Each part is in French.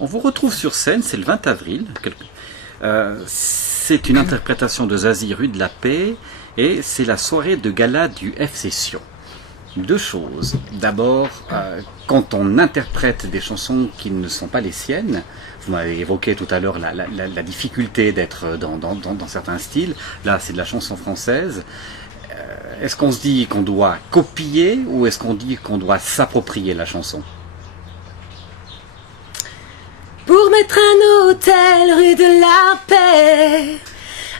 On vous retrouve sur scène, c'est le 20 avril. C'est une interprétation de Zazie rue de la Paix et c'est la soirée de gala du F-Session. Deux choses. D'abord, quand on interprète des chansons qui ne sont pas les siennes, vous m'avez évoqué tout à l'heure la difficulté d'être dans certains styles. Là, c'est de la chanson française. Est-ce qu'on se dit qu'on doit copier ou est-ce qu'on dit qu'on doit s'approprier la chanson? Pour mettre un hôtel rue de la Paix,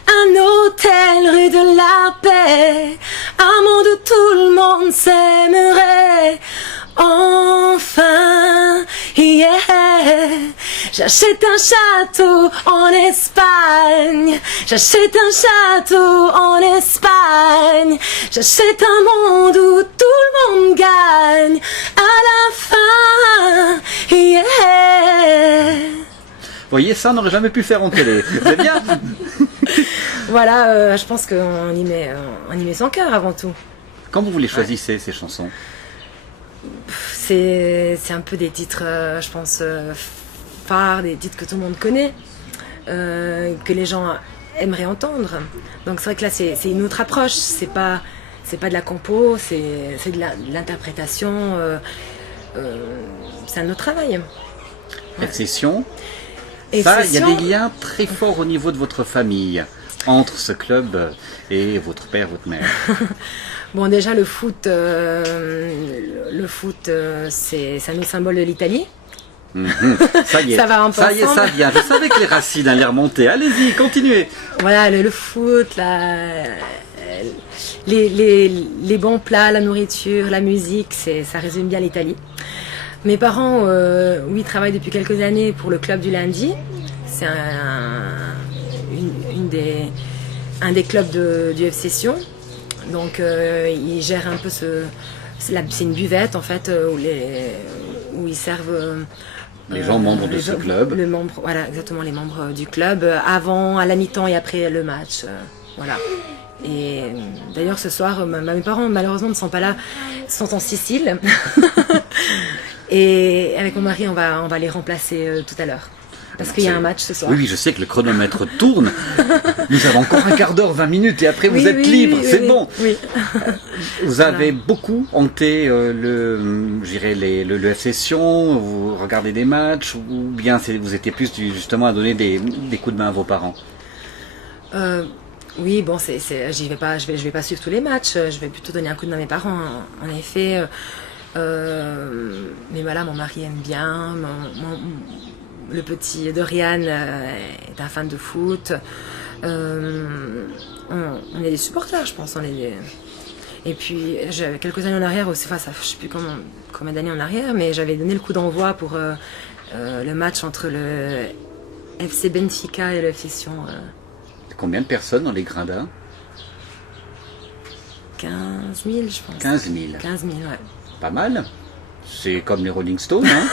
un hôtel rue de la Paix, un monde où tout le monde s'aimerait, enfin, yeah. J'achète un château en Espagne, j'achète un château en Espagne, j'achète un monde où tout le monde gagne, à la fin, yeah. Vous voyez, ça, on n'aurait jamais pu faire en télé. C'est bien. Voilà, je pense qu'on y met son cœur avant tout. Quand vous les choisissez, ces chansons? C'est un peu des titres, je pense, phares, des titres que tout le monde connaît, que les gens aimeraient entendre. Donc c'est vrai que là, c'est une autre approche. C'est pas de la compo, c'est de l'interprétation. C'est un autre travail. F-Session. Ça, il y a des liens très forts au niveau de votre famille, entre ce club et votre père, votre mère. Bon, déjà, le foot, c'est un autre symbole de l'Italie. Ça y est, ça va un peu ça y est, ça vient. Je savais que les racines allaient remonter. Allez-y, continuez. Voilà, le foot, les bons plats, la nourriture, la musique, ça résume bien l'Italie. Mes parents, oui, travaillent depuis quelques années pour le club du lundi. C'est un des clubs du F-Session. Donc, ils gèrent un peu c'est une buvette, en fait, où ils servent les gens membres de ce club. Voilà, exactement, les membres du club, avant, à la mi-temps et après le match. Voilà. Et d'ailleurs, ce soir, mes parents, malheureusement, ne sont pas là, sont en Sicile. Et avec mon mari, on va les remplacer tout à l'heure. Parce qu'il y a un match ce soir. Oui, je sais que le chronomètre tourne. Nous avons encore un quart d'heure, 20 minutes, et après vous êtes libre, c'est bon. Oui. Vous avez beaucoup hanté le F-Session, vous regardez des matchs, ou bien vous étiez plus justement à donner des coups de main à vos parents? Oui, bon, je vais pas suivre tous les matchs, je vais plutôt donner un coup de main à mes parents, en effet. Mais voilà, mon mari aime bien, le petit Dorian est un fan de foot. On est des supporters, je pense. Et puis, quelques années en arrière aussi, enfin, je ne sais plus combien d'années en arrière, mais j'avais donné le coup d'envoi pour le match entre le FC Benfica et le F-Session. Combien de personnes dans les gradins? 15 000, je pense. 15 000. 15 000, ouais. Pas mal. C'est comme les Rolling Stones, hein?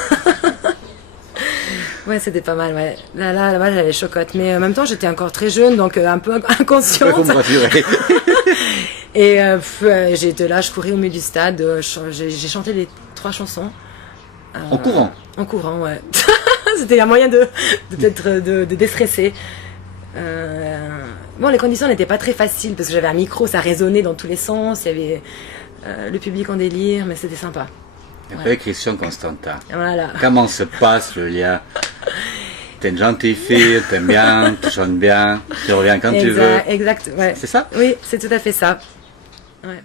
Ouais, c'était pas mal, ouais. Là-bas, j'avais chocotte. Mais en même temps, j'étais encore très jeune, donc un peu inconsciente. Faut me rassurer. Et j'étais là, je courais au milieu du stade. J'ai chanté les 3 chansons. En courant? En courant, ouais. C'était un moyen de déstresser. Bon, les conditions n'étaient pas très faciles, parce que j'avais un micro, ça résonnait dans tous les sens. Il y avait le public en délire, mais c'était sympa. Avec Christian Constantin. Voilà. Comment se passe le lien? T'es une gentille fille, t'aimes bien, tu chantes bien, tu reviens quand tu veux. Exact, ouais. C'est ça? Oui, c'est tout à fait ça. Ouais.